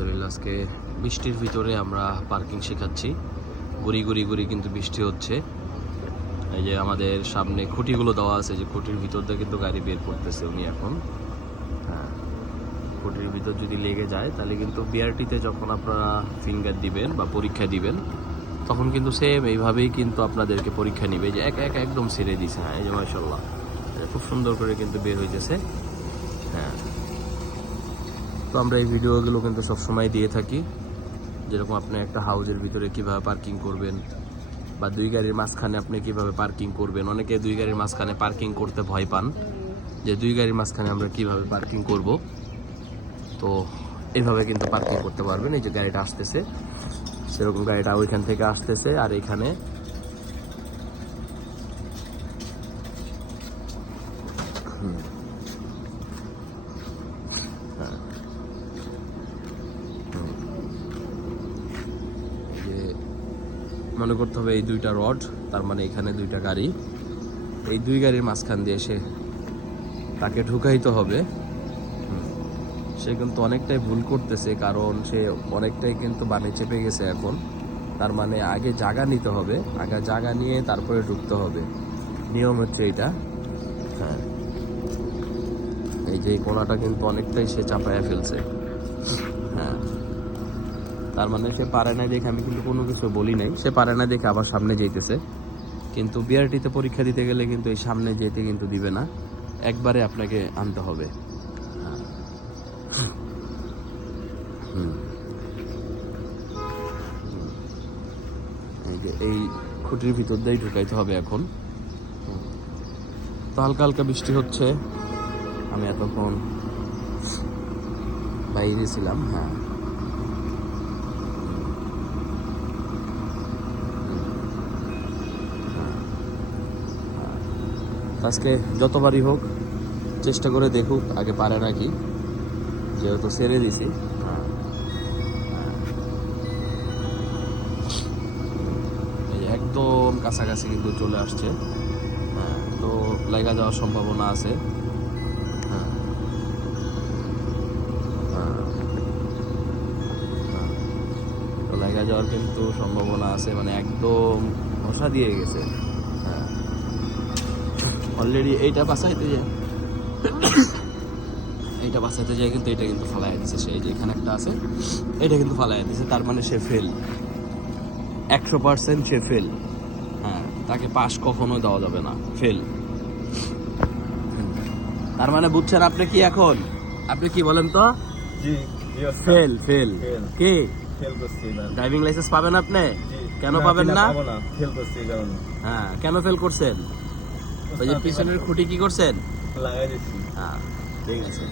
আলহামদুলিল্লাহ আজকে বৃষ্টির ভিতরে আমরা পার্কিং শেখাচ্ছি। গুড়ি গুড়ি গুড়ি কিন্তু বৃষ্টি হচ্ছে। এই যে আমাদের সামনে খুঁটিগুলো দেওয়া আছে, যে খুঁটির ভিতর দিয়ে কিন্তু গাড়ি বের করতেছে উনি এখন। হ্যাঁ, খুঁটির ভিতর যদি লেগে যায় তাহলে কিন্তু বিআরটিতে যখন আপনারা ফিঙ্গার দিবেন বা পরীক্ষা দিবেন তখন কিন্তু সেম এইভাবেই কিন্তু আপনাদেরকে পরীক্ষা নিবে, যে একদম ছেড়ে দিছে। হ্যাঁ, এই যে মাশাআল্লাহ খুব সুন্দর করে কিন্তু বের হইতেছে। হ্যাঁ, তো আমরা এই ভিডিওগুলো কিন্তু সবসময় দিয়ে থাকি, যেরকম আপনি একটা হাউজের ভিতরে কিভাবে পার্কিং করবেন বা দুই গাড়ির মাঝখানে আপনি কিভাবে পার্কিং করবেন। অনেকে দুই গাড়ির মাঝখানে পার্কিং করতে ভয় পান, যে দুই গাড়ির মাঝখানে আমরা কিভাবে পার্কিং করব। তো এইভাবে কিন্তু পার্কিং করতে পারবেন। এই যে গাড়িটা আসতেছে, সেরকম গাড়িটা ওইখান থেকে আসতেছে, আর এখানে মনে করতে হবে এই দুইটা রড, তার মানে এখানে দুইটা গাড়ি, এই দুই গাড়ির মাঝখান দিয়ে এসে তাকে ঢুকাইতে হবে। সে কিন্তু অনেকটাই ভুল করতেছে, কারণ সে অনেকটাই কিন্তু বানে চেপে গেছে এখন। তার মানে আগে জায়গা নিতে হবে, আগে জায়গা নিয়ে তারপরে ঢুকতে হবে, নিয়ম হচ্ছে এইটা। হ্যাঁ, এই যে কোনাটা কিন্তু অনেকটাই সে চাপায়া ফেলছে। হ্যাঁ, তার মানে সে পারে না দেখে আমি কিন্তু কোনো কিছু বলি নাই, সে পারে না দেখে আবার সামনে যেতেছে। কিন্তু বিআরটিতে পরীক্ষা দিতে গেলে কিন্তু এই সামনে যেতে কিন্তু দিবে না, একবারে আপনাকে আনতে হবে। এই যে এই খুঁটির ভিতর দিয়েই ঢুকাইতে হবে এখন। তো হালকা হালকা বৃষ্টি হচ্ছে, আমি এতক্ষণ বাইরে ছিলাম। হ্যাঁ, আজকে যতবারই হোক চেষ্টা করে দেখুক, আগে পারে নাকি, যেহেতু ছেড়ে দিছি। এই একদম কাছাকাছি কিন্তু চলে আসছে। হ্যাঁ, তো লাগা যাওয়ার সম্ভাবনা আছে। হ্যাঁ, তো লাগা যাওয়ার কিন্তু সম্ভাবনা আছে, মানে একদম ঘষা দিয়ে গেছে। হ্যাঁ, অলরেডি এইটা বাঁচাইতে যায়, এইটা বাঁচাইতে যায় কিন্তু এটা কিন্তু ফালাই দিছে সে। এই যে এখানে একটা আছে, এটা কিন্তু ফালাই দিছে, তার মানে সে ফেল, 100% সে ফেল। হ্যাঁ, তাকে পাস কখনো দেওয়া যাবে না, ফেল। তার মানে বুঝছেন আপনি কি এখন, আপনি কি বলেন তো? ফেল ফেল কি ড্রাইভিং লাইসেন্স পাবেন আপনি? কেন পাবেন না? হ্যাঁ, কেন ফেল করছেন? ওই যে পিছনের খুঁটি কি করছেন? লাগাই দিচ্ছি। হ্যাঁ, ঠিক আছে।